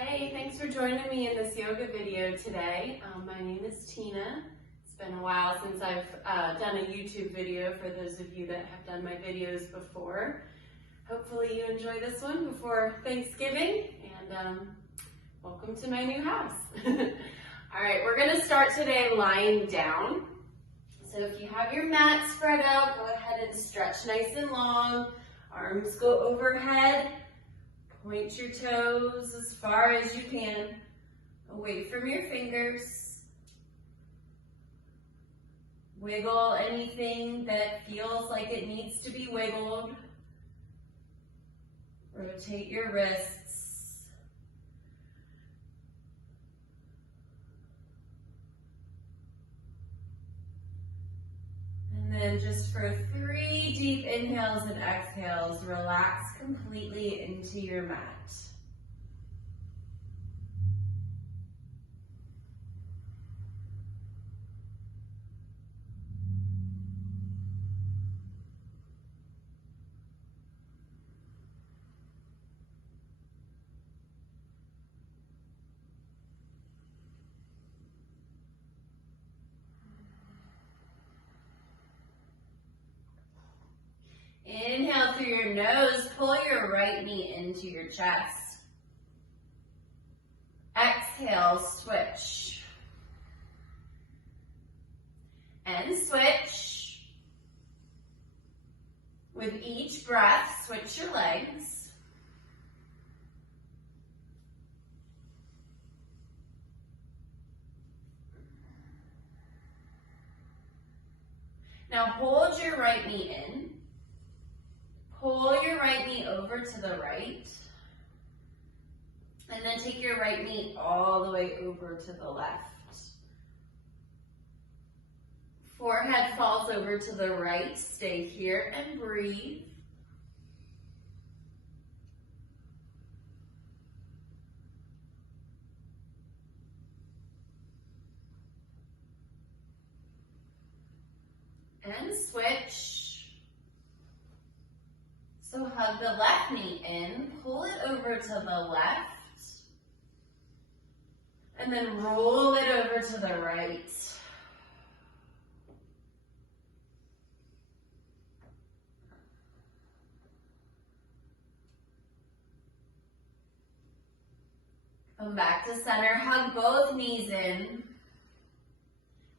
Hey, thanks for joining me in this yoga video today. My name is Tina. It's been a while since I've done a YouTube video for those of you that have done my videos before. Hopefully you enjoy this one before Thanksgiving, and welcome to my new house. All right, we're gonna start today lying down. So if you have your mat spread out, go ahead and stretch nice and long. Arms go overhead. Point your toes as far as you can, away from your fingers. Wiggle anything that feels like it needs to be wiggled. Rotate your wrists. And then just for 3 deep inhales and exhales, relax completely into your mat. Inhale through your nose, pull your right knee into your chest. Exhale, switch. And switch. With each breath, switch your legs. Now hold your right knee in. Pull your right knee over to the right, and then take your right knee all the way over to the left. Forehead falls over to the right. Stay here and breathe. And switch. So hug the left knee in, pull it over to the left, and then roll it over to the right. Come back to center, hug both knees in,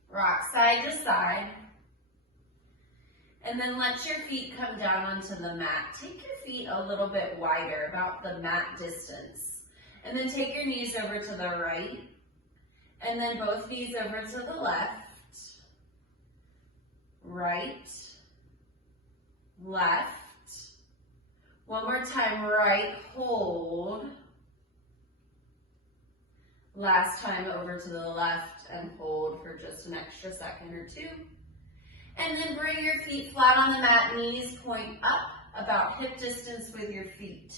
rock side to side. And then let your feet come down onto the mat. Take your feet a little bit wider, about the mat distance. And then take your knees over to the right. And then both knees over to the left. Right. Left. One more time, right, hold. Last time over to the left and hold for just an extra second or two. And then bring your feet flat on the mat, knees point up, about hip distance with your feet.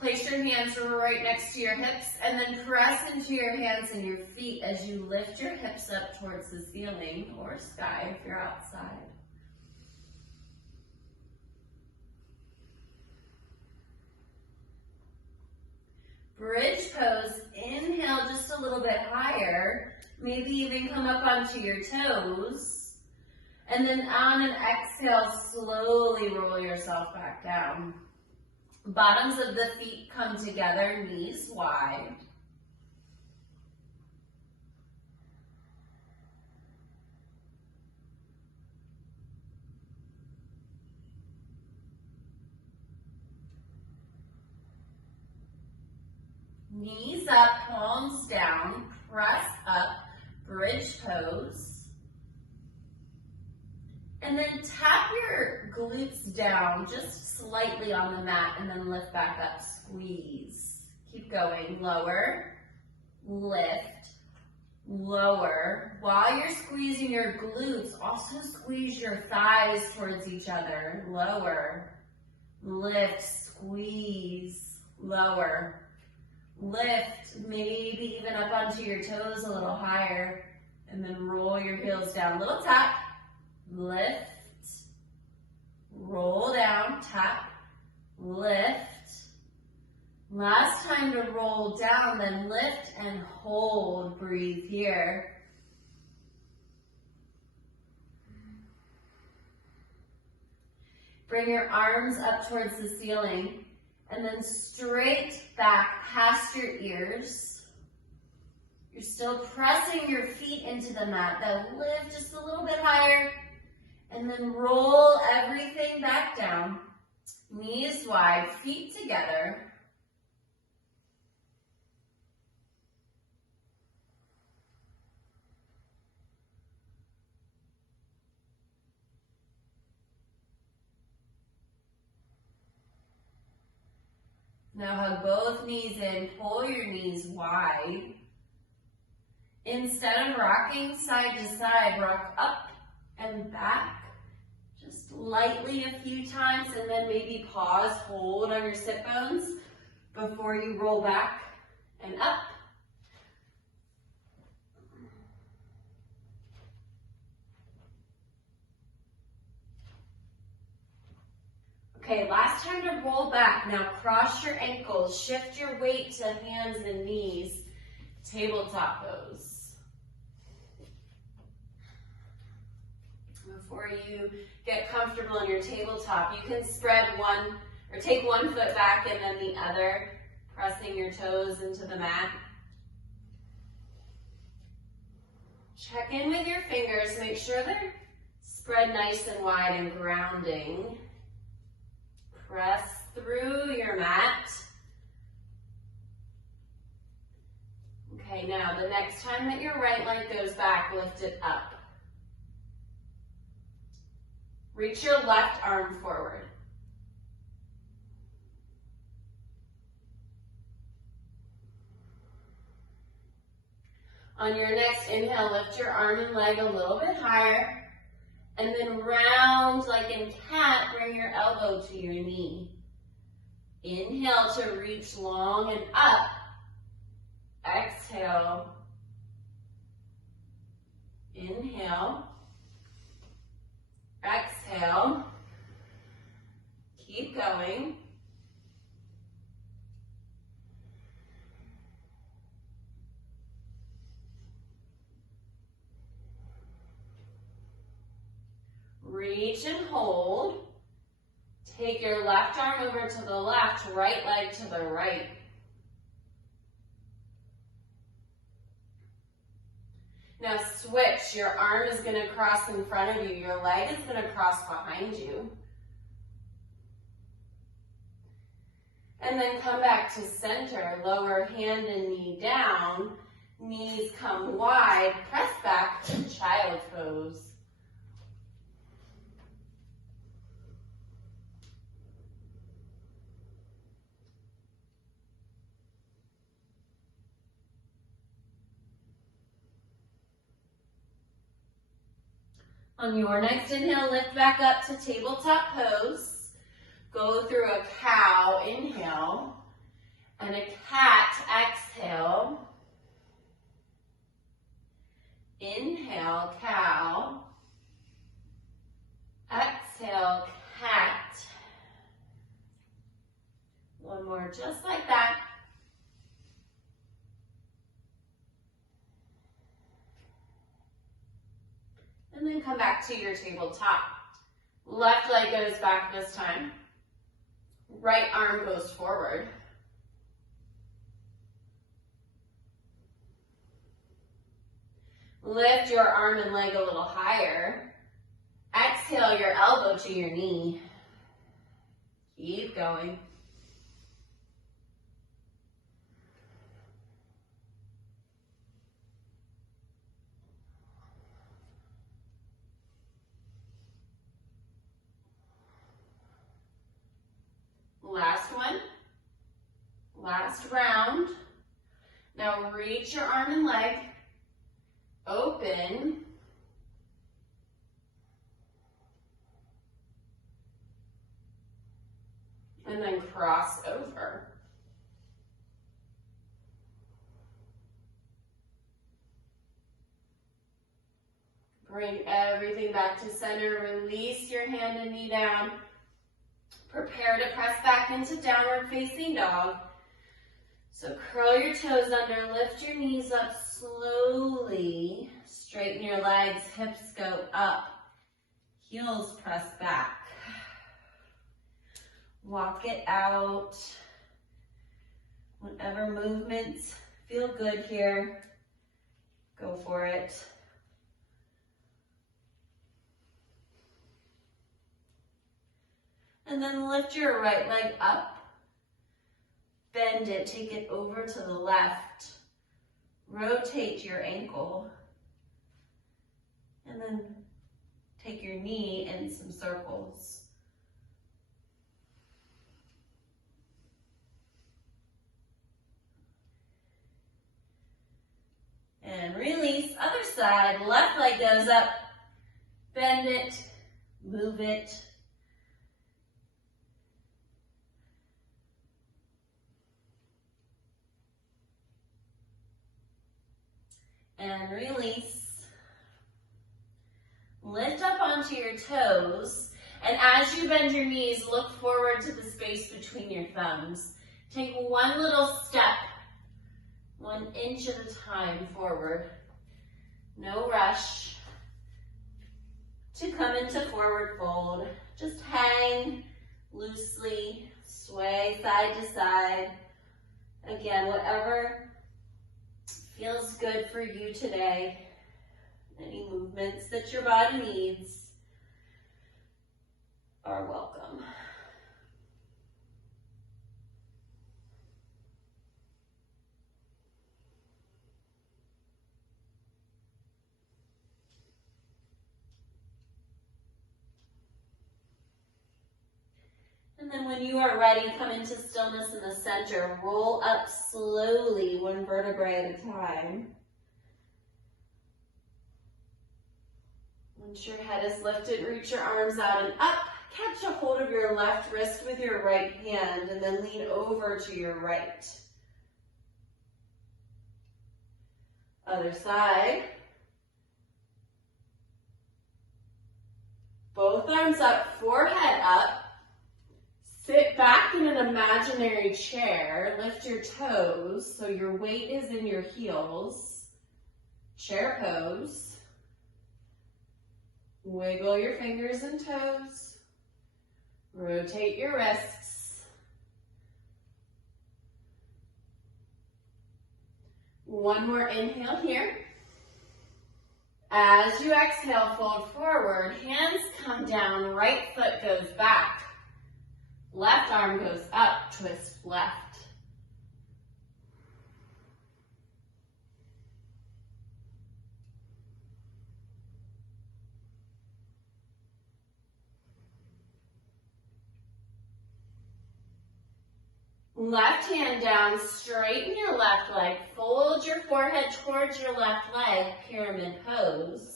Place your hands right next to your hips, and then press into your hands and your feet as you lift your hips up towards the ceiling or sky if you're outside. Bridge pose, inhale just a little bit higher, maybe even come up onto your toes. And then on an exhale, slowly roll yourself back down. Bottoms of the feet come together, knees wide. Knees up, palms down, press up, bridge pose. And then tap your glutes down just slightly on the mat and then lift back up, squeeze. Keep going, lower, lift, lower. While you're squeezing your glutes, also squeeze your thighs towards each other. Lower, lift, squeeze, lower, lift, maybe even up onto your toes a little higher, and then roll your heels down. Little tap. Lift, roll down, tap, lift, Last time to roll down, then lift and hold. Breathe here. Bring your arms up towards the ceiling and then straight back past your ears. You're still pressing your feet into the mat. Then lift just a little bit higher and then roll everything back down. Knees wide, feet together. Now hug both knees in, pull your knees wide. Instead of rocking side to side, rock up and back. Just lightly a few times and then maybe pause, hold on your sit bones before you roll back and up. Okay, last time to roll back. Now cross your ankles, shift your weight to hands and knees, tabletop pose. Before you get comfortable in your tabletop, you can spread one, or take one foot back and then the other, pressing your toes into the mat. Check in with your fingers, make sure they're spread nice and wide and grounding. Press through your mat. Okay, now the next time that your right leg goes back, lift it up. Reach your left arm forward. On your next inhale, lift your arm and leg a little bit higher. And then round like in cat, bring your elbow to your knee. Inhale to reach long and up. Exhale. Inhale. Exhale. Keep going. Reach and hold. Take your left arm over to the left, right leg to the right. Now switch. Your arm is going to cross in front of you. Your leg is going to cross behind you. And then come back to center. Lower hand and knee down. Knees come wide. Press back to child pose. On your next inhale, lift back up to tabletop pose. Go through a cow, inhale, and a cat, exhale. Inhale, cow. Exhale, cat. One more, just like that. And then come back to your tabletop. Left leg goes back this time. Right arm goes forward. Lift your arm and leg a little higher. Exhale your elbow to your knee. Keep going. Last one, last round. Now reach your arm and leg, open. And then cross over. Bring everything back to center, release your hand and knee down. Prepare to press back into downward facing dog. So curl your toes under, lift your knees up slowly, straighten your legs, hips go up, heels press back. Walk it out. Whatever movements feel good here, go for it. And then lift your right leg up. Bend it, take it over to the left. Rotate your ankle. And then take your knee in some circles. And release, other side, left leg goes up. Bend it, move it. And release. Lift up onto your toes, and as you bend your knees, look forward to the space between your thumbs. Take one little step, 1 inch at a time forward. No rush to come into forward fold. Just hang loosely, sway side to side. Again, whatever feels good for you today. Any movements that your body needs are welcome. And then when you are ready, come into stillness in the center. Roll up slowly, 1 vertebrae at a time. Once your head is lifted, reach your arms out and up. Catch a hold of your left wrist with your right hand and then lean over to your right. Other side. Both arms up, forehead up. Sit back in an imaginary chair. Lift your toes so your weight is in your heels. Chair pose. Wiggle your fingers and toes. Rotate your wrists. One more inhale here. As you exhale, fold forward. Hands come down, right foot goes back. Left arm goes up, twist left. Left hand down, straighten your left leg, fold your forehead towards your left leg, pyramid pose.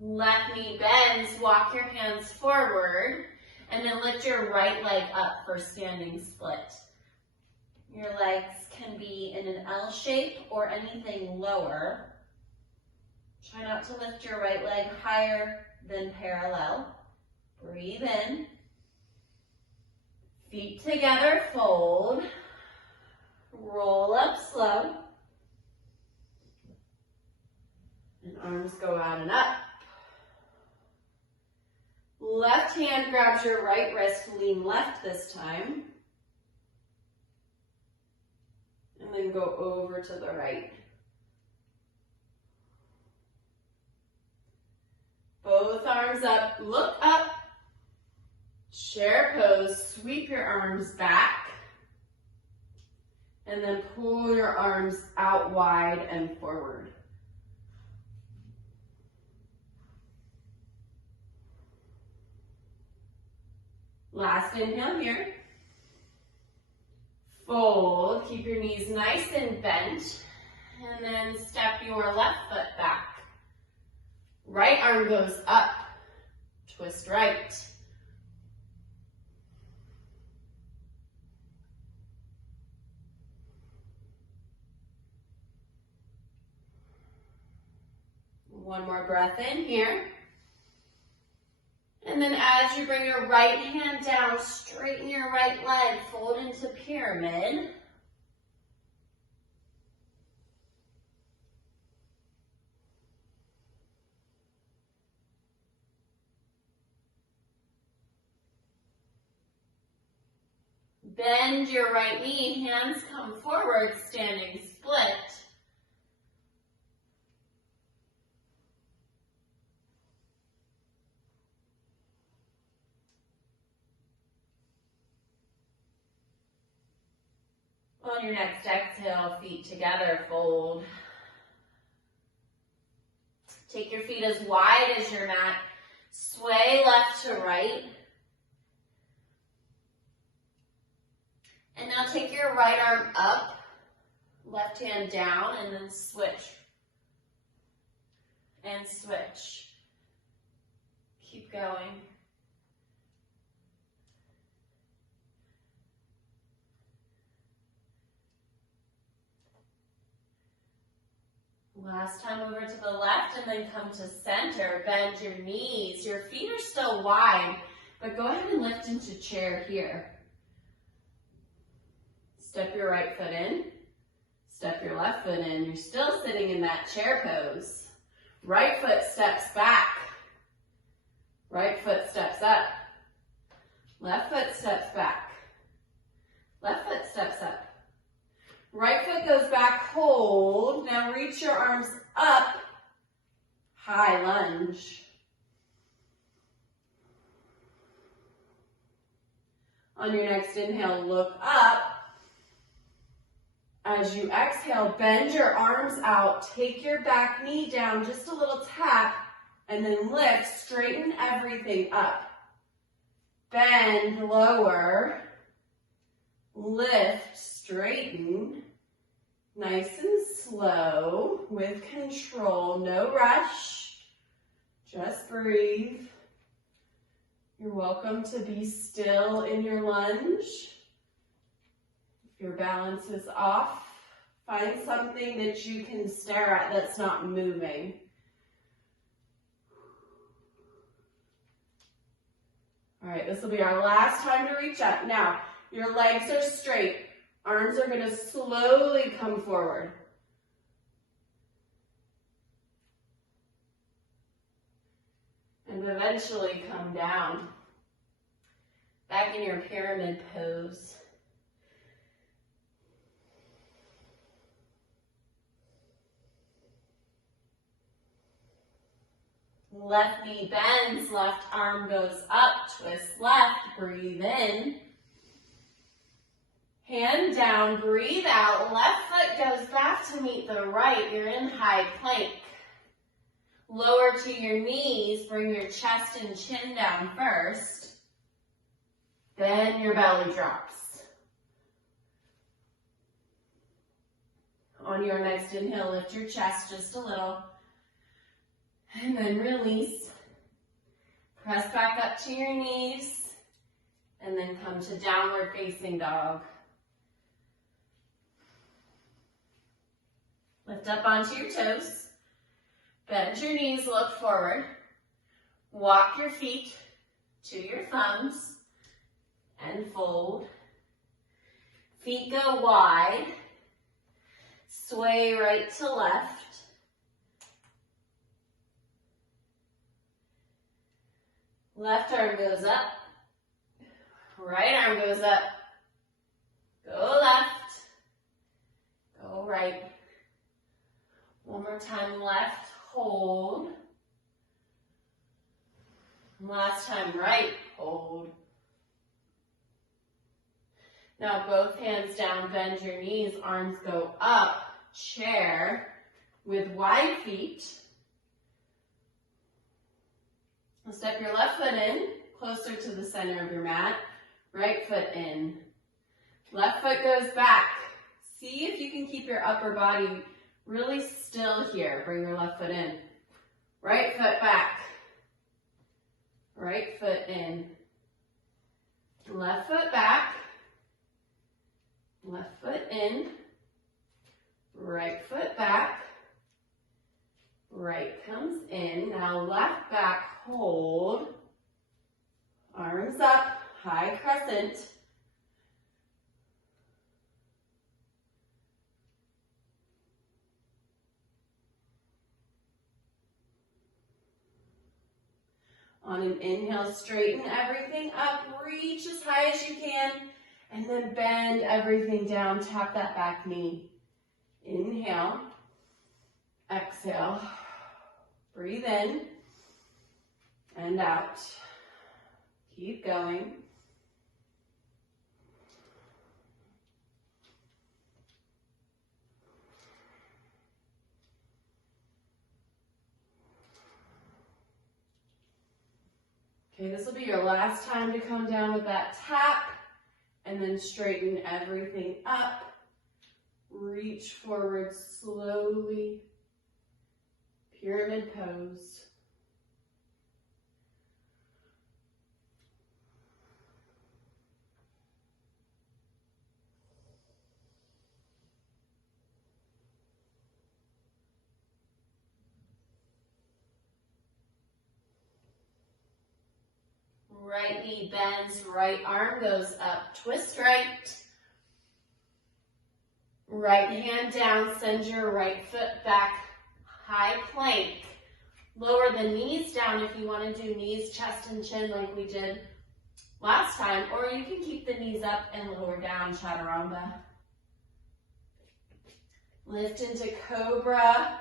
Left knee bends, walk your hands forward, and then lift your right leg up for standing split. Your legs can be in an L shape or anything lower. Try not to lift your right leg higher than parallel. Breathe in. Feet together, fold. Roll up slow. And arms go out and up. Left hand grabs your right wrist, lean left this time. And then go over to the right. Both arms up, look up, chair pose, sweep your arms back, and then pull your arms out wide and forward. Last inhale here. Fold, keep your knees nice and bent, and then step your left foot back. Right arm goes up, twist right. One more breath in here. And then as you bring your right hand down, straighten your right leg, fold into pyramid. Bend your right knee, hands come forward, standing split. On your next exhale, feet together, fold. Take your feet as wide as your mat. Sway left to right. And now take your right arm up, left hand down, and then switch. And switch. Keep going. Last time over to the left and then come to center. Bend your knees. Your feet are still wide, but go ahead and lift into chair here. Step your right foot in. Step your left foot in. You're still sitting in that chair pose. Right foot steps back. Right foot steps up. Left foot steps back. Left foot steps up. Right foot goes back, hold. Now reach your arms up, high lunge. On your next inhale, look up. As you exhale, bend your arms out, take your back knee down, just a little tap, and then lift, straighten everything up. Bend, lower, lift, straighten, nice and slow, with control, no rush, just breathe. You're welcome to be still in your lunge. If your balance is off, find something that you can stare at that's not moving. All right, this will be our last time to reach up. Now, your legs are straight. Arms are going to slowly come forward. And eventually come down. Back in your pyramid pose. Left knee bends, left arm goes up, twist left, breathe in. Hand down, breathe out, left foot goes back to meet the right, you're in high plank. Lower to your knees, bring your chest and chin down first. Then your belly drops. On your next inhale, lift your chest just a little. And then release. Press back up to your knees. And then come to downward facing dog. Lift up onto your toes. Bend your knees, look forward. Walk your feet to your thumbs and fold. Feet go wide. Sway right to left. Left arm goes up. Right arm goes up. Go left. Go right. One more time, left, hold. Last time, right, hold. Now both hands down, bend your knees, arms go up, chair with wide feet. Step your left foot in, closer to the center of your mat. Right foot in. Left foot goes back. See if you can keep your upper body really still here. Bring your left foot in. Right foot back. Right foot in. Left foot back. Left foot in. Right foot back. Right comes in. Now left back, hold. Arms up, high crescent. On an inhale, straighten everything up, reach as high as you can, and then bend everything down, tap that back knee. Inhale, exhale, breathe in and out. Keep going. Okay, this will be your last time to come down with that tap, and then straighten everything up. Reach forward slowly. Pyramid pose. Right knee bends, right arm goes up, twist right. Right hand down, send your right foot back, high plank. Lower the knees down if you want to do knees, chest, and chin like we did last time, or you can keep the knees up and lower down, chaturanga. Lift into cobra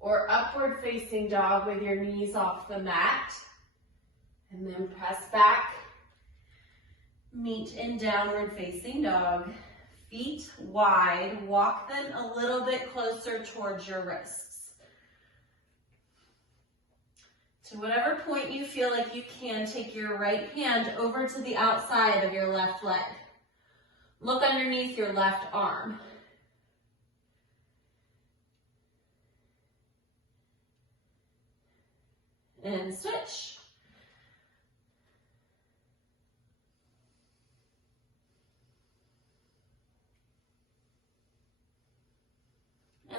or upward facing dog with your knees off the mat. And then press back, meet in downward facing dog. Feet wide, walk them a little bit closer towards your wrists. To whatever point you feel like you can, take your right hand over to the outside of your left leg. Look underneath your left arm. And switch.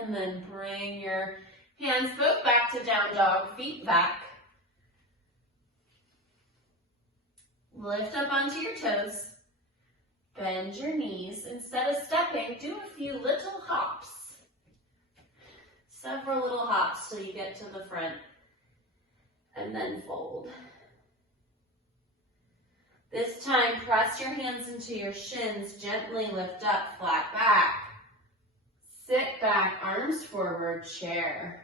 And then bring your hands both back to down dog, feet back. Lift up onto your toes. Bend your knees. Instead of stepping, do a few little hops. Several little hops till you get to the front. And then fold. This time, press your hands into your shins. Gently lift up, flat back. Sit back, arms forward, chair.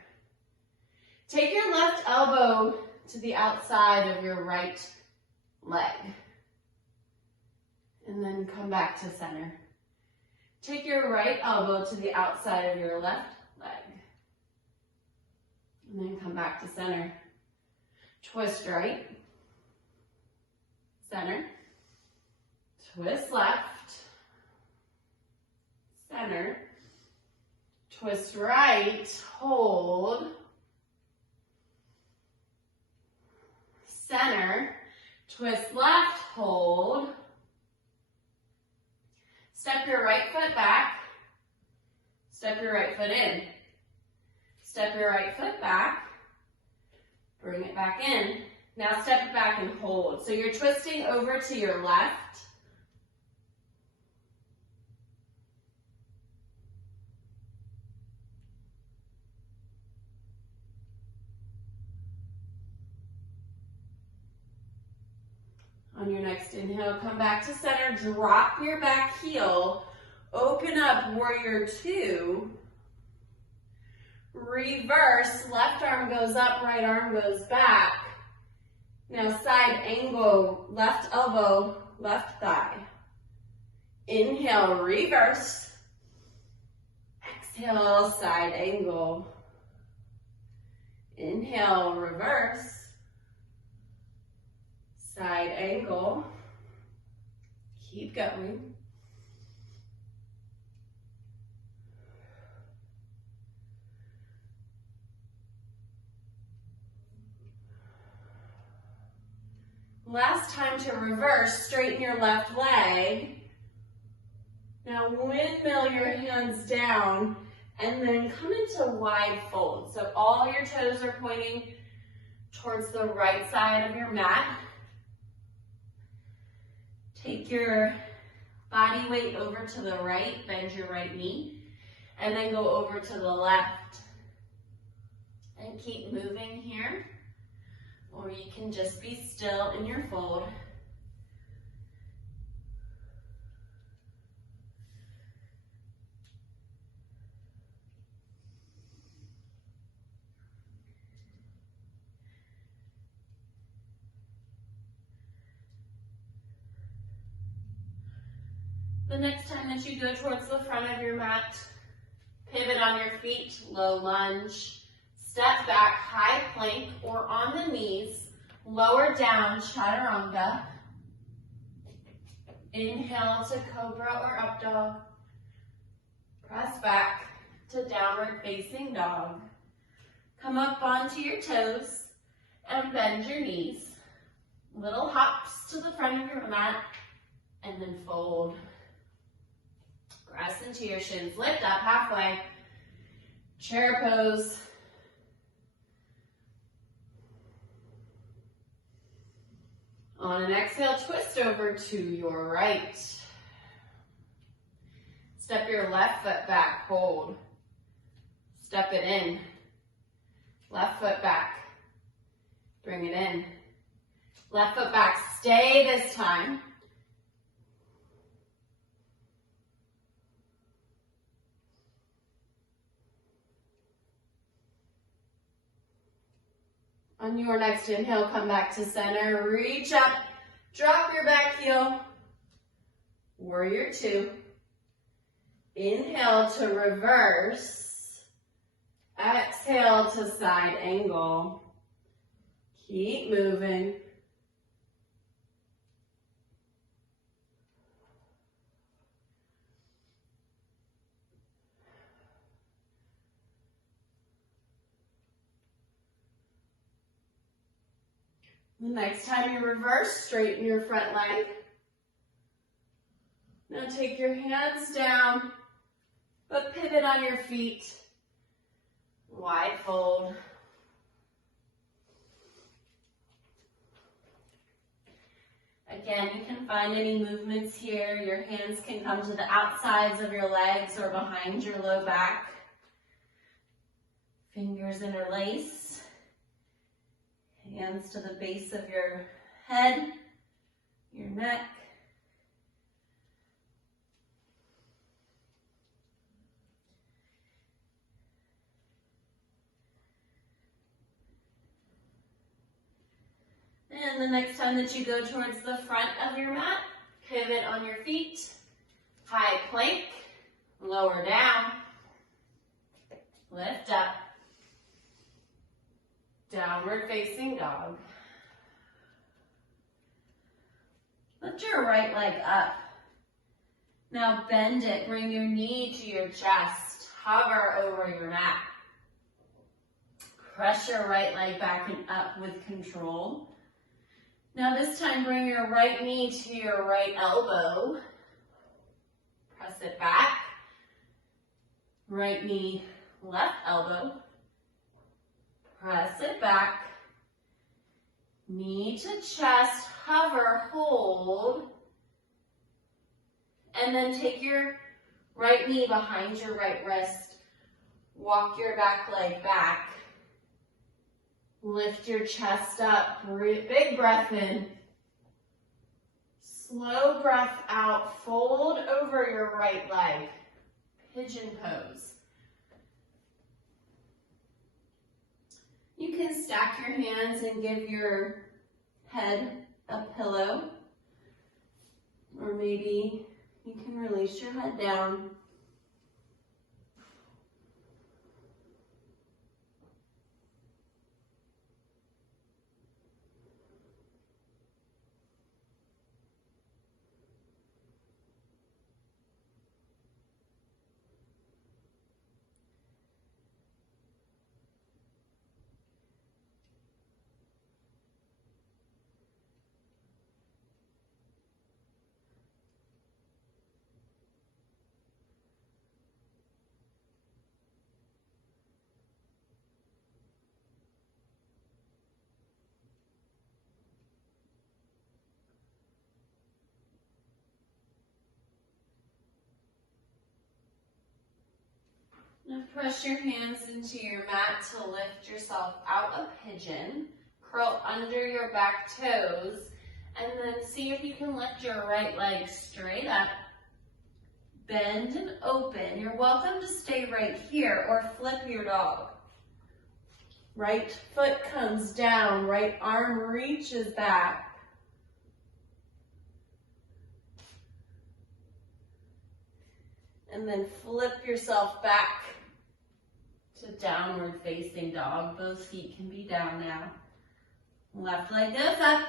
Take your left elbow to the outside of your right leg. And then come back to center. Take your right elbow to the outside of your left leg. And then come back to center. Twist right. Center. Twist left. Center. Twist right, hold, center, twist left, hold, step your right foot back, step your right foot in, step your right foot back, bring it back in, now step it back and hold. So you're twisting over to your left. On your next inhale, come back to center, drop your back heel, open up warrior two, reverse, left arm goes up, right arm goes back. Now side angle, left elbow, left thigh. Inhale, reverse. Exhale, side angle. Inhale, reverse. Side angle. Keep going. Last time to reverse, straighten your left leg. Now windmill your hands down, And then come into wide fold. So all your toes are pointing towards the right side of your mat. Take your body weight over to the right, bend your right knee, and then go over to the left. And keep moving here, or you can just be still in your fold. The next time that you go towards the front of your mat, pivot on your feet, low lunge, step back, high plank, or on the knees, lower down, chaturanga. Inhale to cobra or up dog. Press back to downward facing dog. Come up onto your toes and bend your knees. Little hops to the front of your mat and then fold. Press into your shins, lift up halfway. Chair pose. On an exhale, twist over to your right. Step your left foot back, hold. Step it in. Left foot back. Bring it in. Left foot back, stay this time. On your next inhale, come back to center, reach up, drop your back heel, warrior two. Inhale to reverse, exhale to side angle. Keep moving. The next time you reverse, straighten your front leg. Now take your hands down, but pivot on your feet. Wide fold. Again, you can find any movements here. Your hands can come to the outsides of your legs or behind your low back. Fingers interlace. Hands to the base of your head, your neck. And the next time that you go towards the front of your mat, pivot on your feet, high plank, lower down, lift up. Downward facing dog. Lift your right leg up. Now bend it, bring your knee to your chest. Hover over your mat. Press your right leg back and up with control. Now this time bring your right knee to your right elbow. Press it back. Right knee, left elbow. Press it back, knee to chest, hover, hold, and then take your right knee behind your right wrist, walk your back leg back, lift your chest up, big breath in, slow breath out, fold over your right leg, pigeon pose. You can stack your hands and give your head a pillow, or maybe you can release your head down. Now press your hands into your mat to lift yourself out of pigeon. Curl under your back toes, and then see if you can lift your right leg straight up. Bend and open. You're welcome to stay right here or flip your dog. Right foot comes down, right arm reaches back. And then flip yourself back to downward facing dog. Both feet can be down now. Left leg goes up,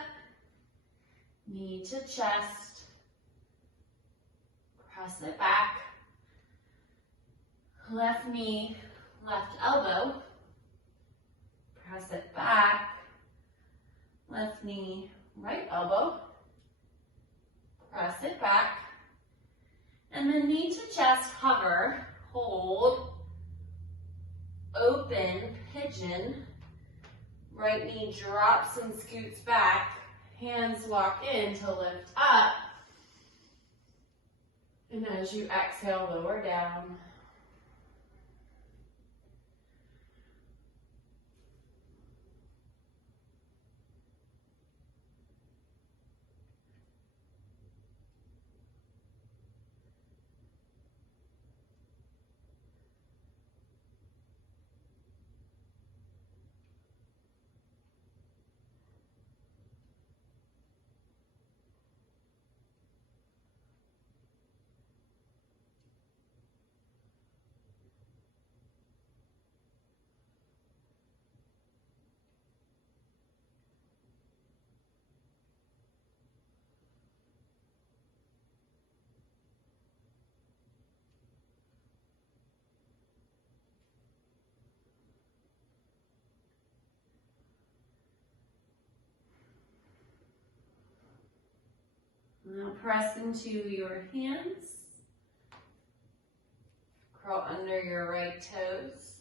knee to chest, press it back, left knee, left elbow, press it back, left knee, right elbow, press it back, and then knee to chest, hover, hold, open, pigeon, right knee drops and scoots back, hands walk in to lift up, and as you exhale, lower down. Now press into your hands. Curl under your right toes.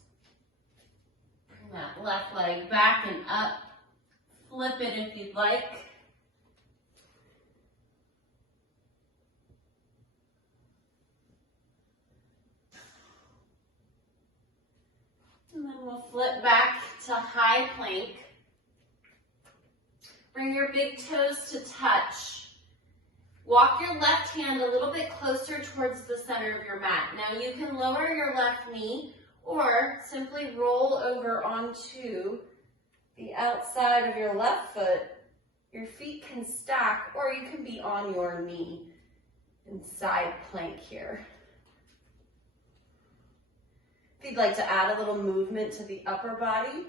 Bring that left leg back and up. Flip it if you'd like. And then we'll flip back to high plank. Bring your big toes to touch. Walk your left hand a little bit closer towards the center of your mat. Now you can lower your left knee or simply roll over onto the outside of your left foot. Your feet can stack or you can be on your knee in side plank here. If you'd like to add a little movement to the upper body,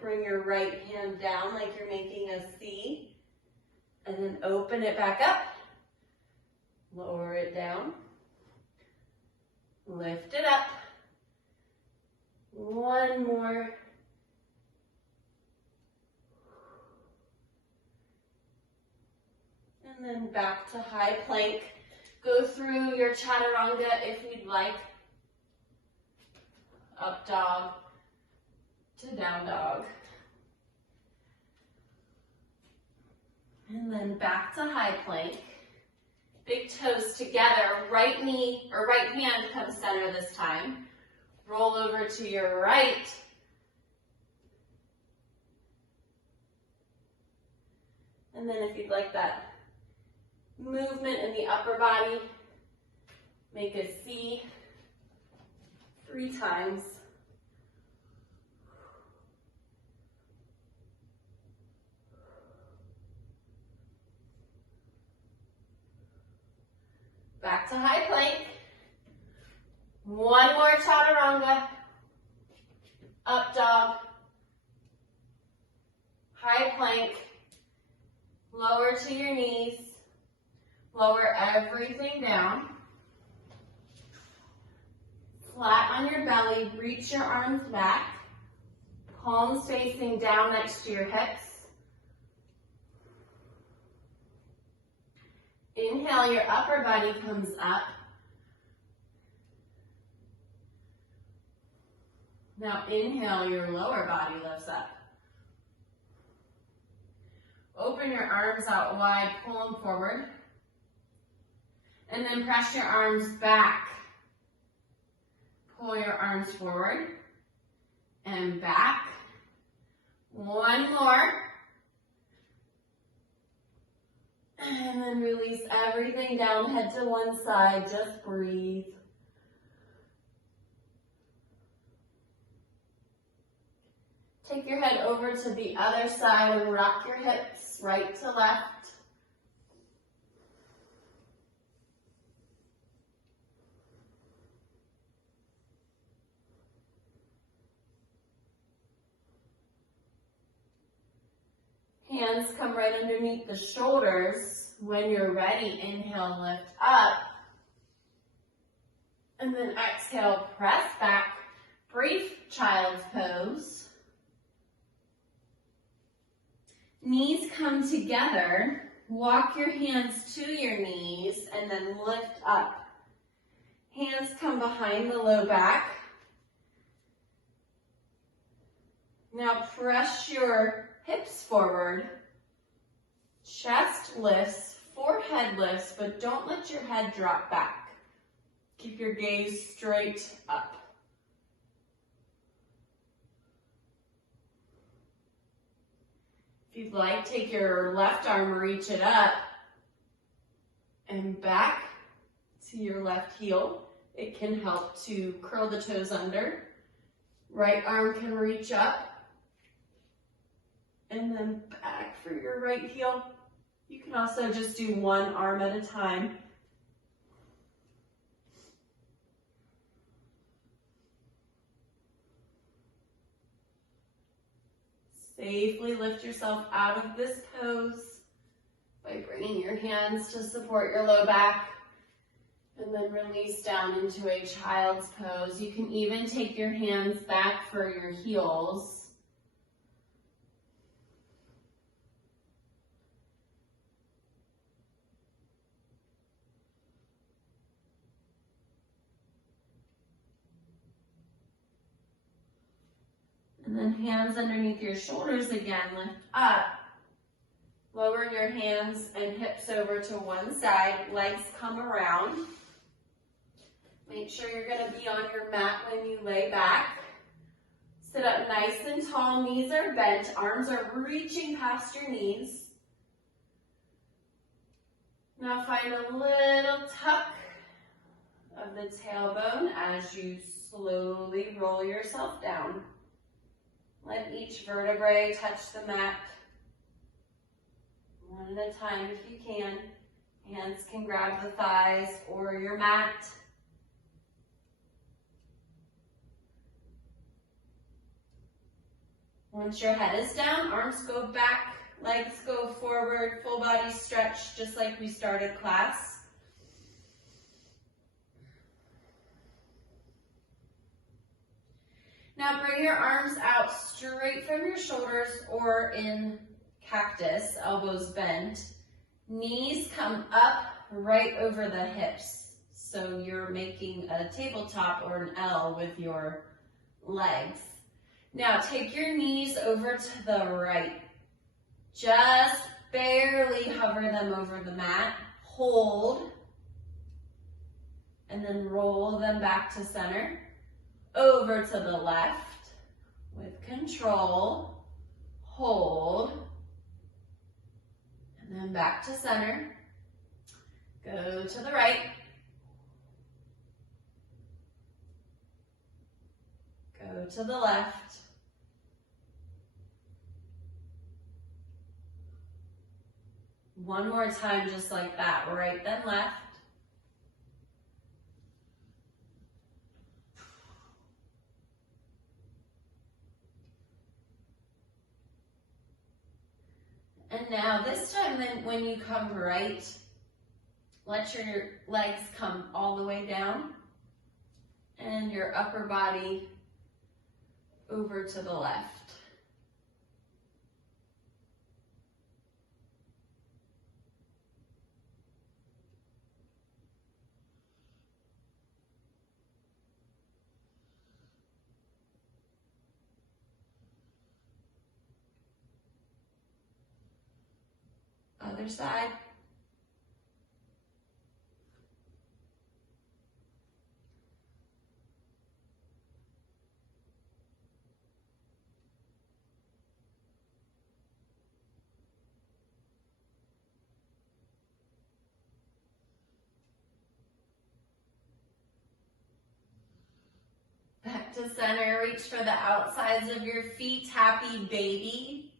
bring your right hand down like you're making a C, and then open it back up. Lower it down, lift it up, one more, and then back to high plank. Go through your chaturanga if you'd like, up dog to down dog, and then back to high plank. Big toes together, right knee or right hand comes center this time. Roll over to your right. And then if you'd like that movement in the upper body, make a C 3 times. Back to high plank. One more chaturanga. Up dog. High plank. Lower to your knees. Lower everything down. Flat on your belly. Reach your arms back. Palms facing down next to your hips. Inhale, your upper body comes up. Now inhale, your lower body lifts up. Open your arms out wide, pull them forward. And then press your arms back. Pull your arms forward and back. One more. And then release everything down, head to one side, just breathe. Take your head over to the other side and rock your hips right to left. Hands come right underneath the shoulders. When you're ready, inhale, lift up. And then exhale, press back. Brief child's pose. Knees come together. Walk your hands to your knees and then lift up. Hands come behind the low back. Now press your hips forward. Chest lifts, forehead lifts, but don't let your head drop back. Keep your gaze straight up. If you'd like, take your left arm, reach it up and back to your left heel. It can help to curl the toes under. Right arm can reach up and then back for your right heel. You can also just do one arm at a time. Safely lift yourself out of this pose by bringing your hands to support your low back and then release down into a child's pose. You can even take your hands back for your heels. And then hands underneath your shoulders again, lift up. Lower your hands and hips over to one side, legs come around. Make sure you're gonna be on your mat when you lay back. Sit up nice and tall, knees are bent, arms are reaching past your knees. Now find a little tuck of the tailbone as you slowly roll yourself down. Let each vertebrae touch the mat. One at a time if you can. Hands can grab the thighs or your mat. Once your head is down, arms go back, legs go forward, full body stretch just like we started class. Now bring your arms out straight from your shoulders or in cactus, elbows bent. Knees come up right over the hips. So you're making a tabletop or an L with your legs. Now take your knees over to the right. Just barely hover them over the mat. Hold. And then roll them back to center. Over to the left with control, hold, and then back to center. Go to the right. Go to the left. One more time just like that, right then left. And now this time then when you come right, let your legs come all the way down and your upper body over to the left. Other side. to center. Reach for the outsides of your feet. Happy baby.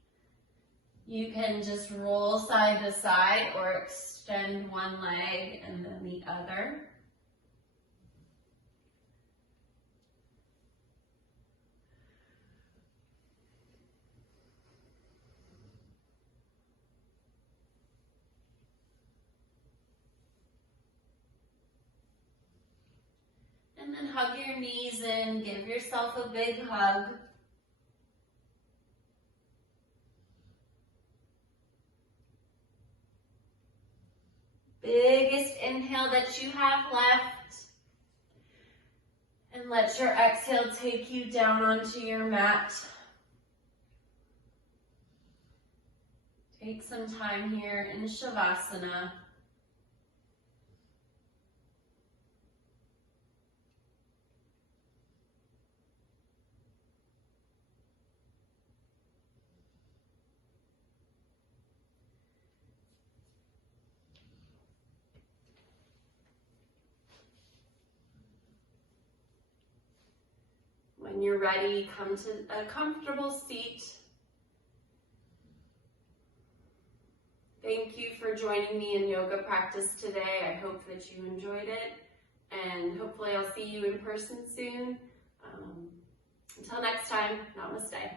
You can just roll side to side or extend one leg and then the other. And then hug your knees in, give yourself a big hug. Biggest inhale that you have left. And let your exhale take you down onto your mat. Take some time here in Shavasana. When you're ready, come to a comfortable seat. Thank you for joining me in yoga practice today. I hope that you enjoyed it, and hopefully I'll see you in person soon. Until next time, namaste.